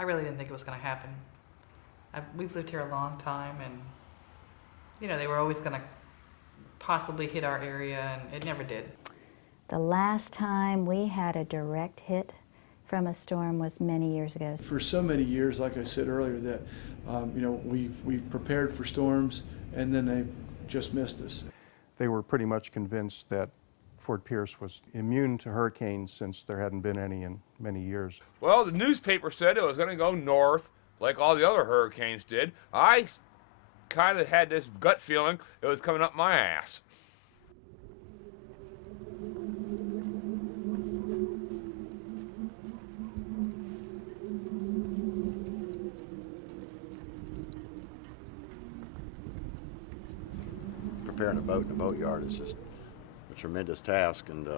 I really didn't think it was going to happen. We've lived here a long time, and they were always going to possibly hit our area, and it never did. The last time we had a direct hit from a storm was many years ago. For so many years, like I said earlier, that we've prepared for storms, and then they just missed us. They were pretty much convinced that Fort Pierce was immune to hurricanes since there hadn't been any in many years. Well, the newspaper said it was going to go north like all the other hurricanes did. I kind of had this gut feeling it was coming up my ass. Preparing a boat in a boatyard is just a tremendous task, and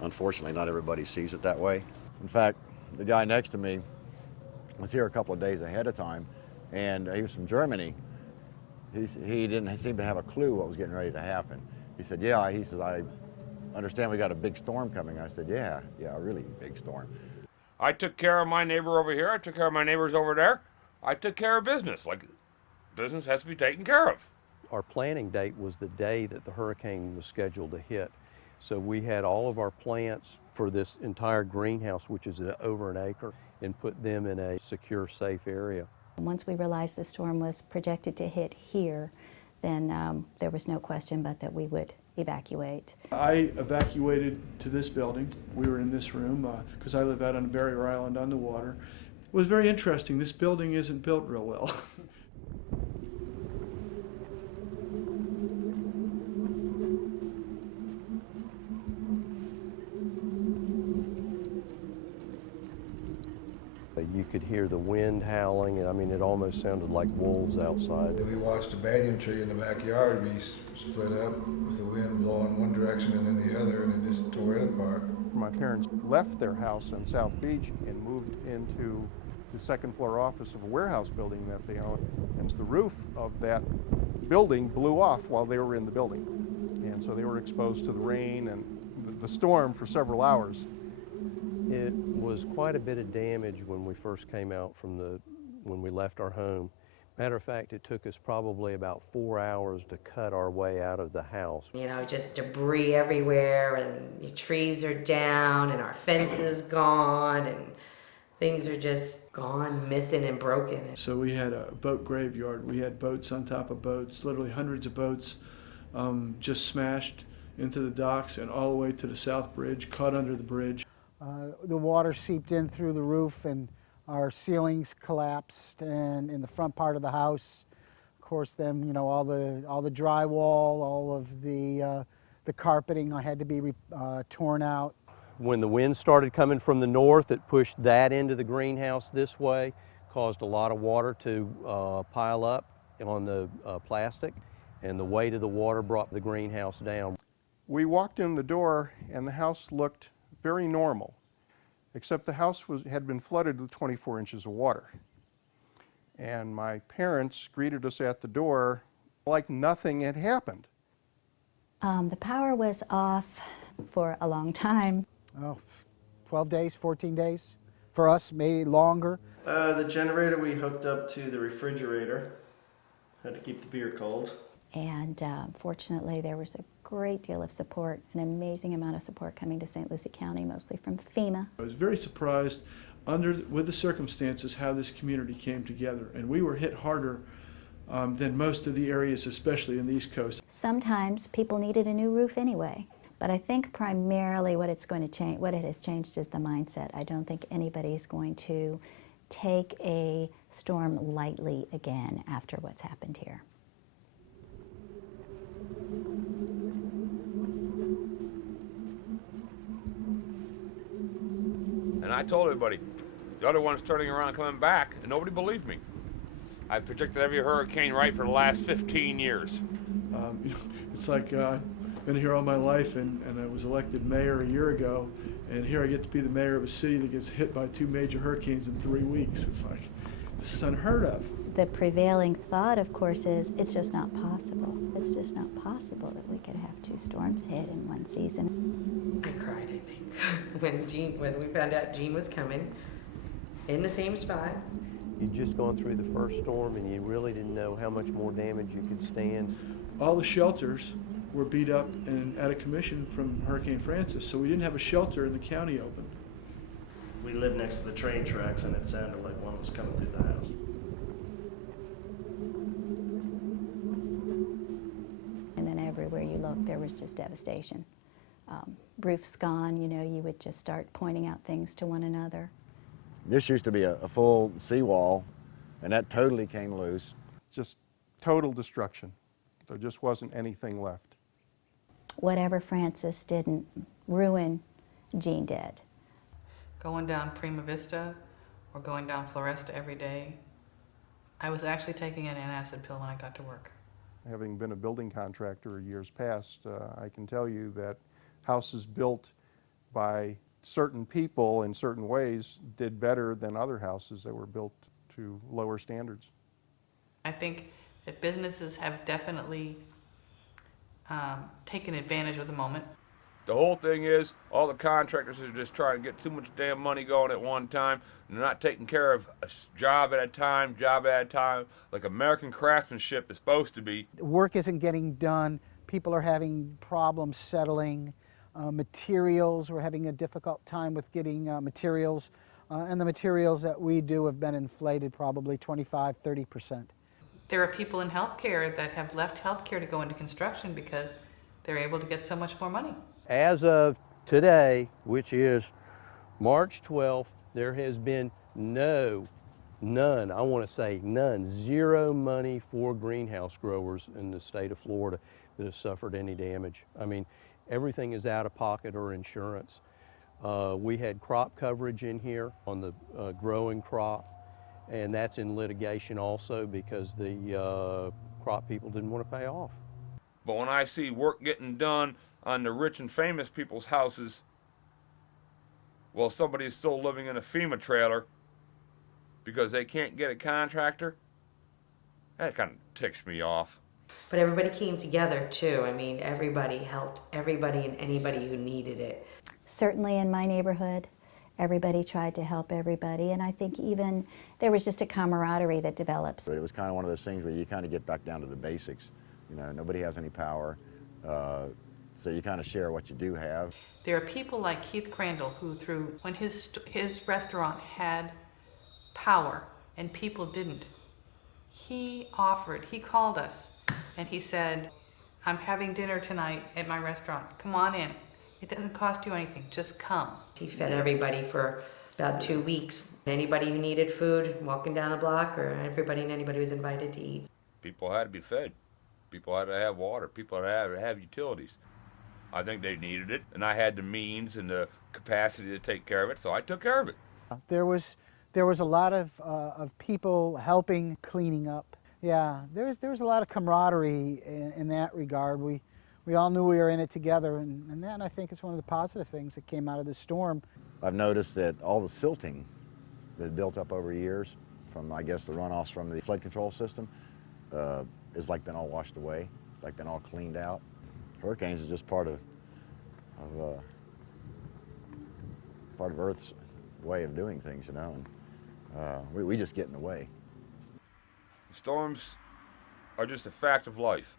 unfortunately not everybody sees it that way. In fact, the guy next to me was here a couple of days ahead of time, and he was from Germany. He didn't seem to have a clue what was getting ready to happen. He said, yeah, he says, I understand we got a big storm coming. I said, yeah, a really big storm. I took care of my neighbor over here. I took care of my neighbors over there. I took care of business. Like, business has to be taken care of. Our planning date was the day that the hurricane was scheduled to hit. So we had all of our plants for this entire greenhouse, which is over an acre, and put them in a secure, safe area. Once we realized the storm was projected to hit here, then there was no question but that we would evacuate. I evacuated to this building. We were in this room because I live out on a barrier island on the water. It was very interesting. This building isn't built real well. You could hear the wind howling, and I mean, it almost sounded like wolves outside. We watched a banyan tree in the backyard be split up with the wind blowing one direction and then the other, and it just tore it apart. My parents left their house in South Beach and moved into the second floor office of a warehouse building that they own. And the roof of that building blew off while they were in the building. And so they were exposed to the rain and the storm for several hours. It was quite a bit of damage when we first came out when we left our home. Matter of fact, it took us probably about 4 hours to cut our way out of the house. Just debris everywhere, and the trees are down, and our fence is gone, and things are just gone, missing, and broken. So we had a boat graveyard. We had boats on top of boats, literally hundreds of boats just smashed into the docks and all the way to the South Bridge, caught under the bridge. The water seeped in through the roof, and our ceilings collapsed, and in the front part of the house, of course, then all the drywall, all of the carpeting had to be torn out. When the wind started coming from the north, it pushed that into the greenhouse this way, caused a lot of water to pile up on the plastic, and the weight of the water brought the greenhouse down. We walked in the door, and the house looked very normal, except the house had been flooded with 24 inches of water. And my parents greeted us at the door like nothing had happened. The power was off for a long time. 12 days, 14 days. For us, maybe longer. The generator we hooked up to the refrigerator. Had to keep the beer cold. And fortunately, there was a great deal of support, an amazing amount of support coming to St. Lucie County, mostly from FEMA. I was very surprised with the circumstances how this community came together, and we were hit harder than most of the areas, especially in the East Coast. Sometimes people needed a new roof anyway, but I think primarily what it has changed is the mindset. I don't think anybody's going to take a storm lightly again after what's happened here. And I told everybody, the other one's turning around and coming back, and nobody believed me. I predicted every hurricane right for the last 15 years. It's like I've been here all my life, and I was elected mayor a year ago, and here I get to be the mayor of a city that gets hit by 2 major hurricanes in 3 weeks. It's like, this is unheard of. The prevailing thought, of course, is it's just not possible. It's just not possible that we could have 2 storms hit in one season. I cried, I think, when we found out Gene was coming. in the same spot. You'd just gone through the first storm and you really didn't know how much more damage you could stand. All the shelters were beat up and out of commission from Hurricane Francis, so we didn't have a shelter in the county open. We lived next to the train tracks, and it sounded like one was coming through the house. And then everywhere you looked, there was just devastation. Roofs gone, you know, you would just start pointing out things to one another. This used to be a full seawall, and that totally came loose. Just total destruction. There just wasn't anything left. Whatever Francis didn't ruin, Gene did. Going down Prima Vista or going down Floresta every day, I was actually taking an antacid pill when I got to work. Having been a building contractor years past, I can tell you that houses built by certain people in certain ways did better than other houses that were built to lower standards. I think that businesses have definitely taken advantage of the moment. The whole thing is, all the contractors are just trying to get too much damn money going at one time, and they're not taking care of a job at a time, like American craftsmanship is supposed to be. Work isn't getting done. People are having problems settling. Materials, we're having a difficult time with getting materials. And the materials that we do have been inflated probably 25–30%. There are people in healthcare that have left healthcare to go into construction because they're able to get so much more money. As of today, which is March 12th, there has been none, I want to say none, zero money for greenhouse growers in the state of Florida that have suffered any damage. I mean, everything is out of pocket or insurance. We had crop coverage in here on the growing crop, and that's in litigation also because the crop people didn't want to pay off. But when I see work getting done on the rich and famous people's houses, while somebody's still living in a FEMA trailer because they can't get a contractor, that kind of ticks me off. But everybody came together too. I mean, everybody helped everybody and anybody who needed it. Certainly in my neighborhood, everybody tried to help everybody, and I think even there was just a camaraderie that develops. But it was kind of one of those things where you kind of get back down to the basics. You know, nobody has any power, so you kind of share what you do have. There are people like Keith Crandall who, when his restaurant had power and people didn't, he called us and he said, "I'm having dinner tonight at my restaurant. Come on in. It doesn't cost you anything. Just come." He fed everybody for about 2 weeks. Anybody who needed food walking down the block, or everybody and anybody was invited to eat. People had to be fed. People had to have water. People had to have utilities. I think they needed it, and I had the means and the capacity to take care of it, so I took care of it. There was a lot of people helping cleaning up. Yeah, there was a lot of camaraderie in that regard. We all knew we were in it together, and that, I think, is one of the positive things that came out of the storm. I've noticed that all the silting that built up over years from, I guess, the runoffs from the flood control system is like been all washed away, like been all cleaned out. Hurricanes is just part of Earth's way of doing things, you know, and we just get in the way. Storms are just a fact of life.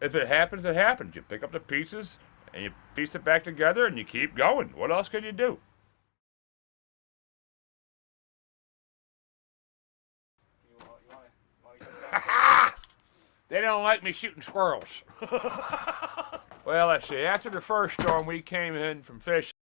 If it happens, it happens. You pick up the pieces and you piece it back together and you keep going. What else can you do? They don't like me shooting squirrels. Well, let's see. After the first storm, we came in from fishing.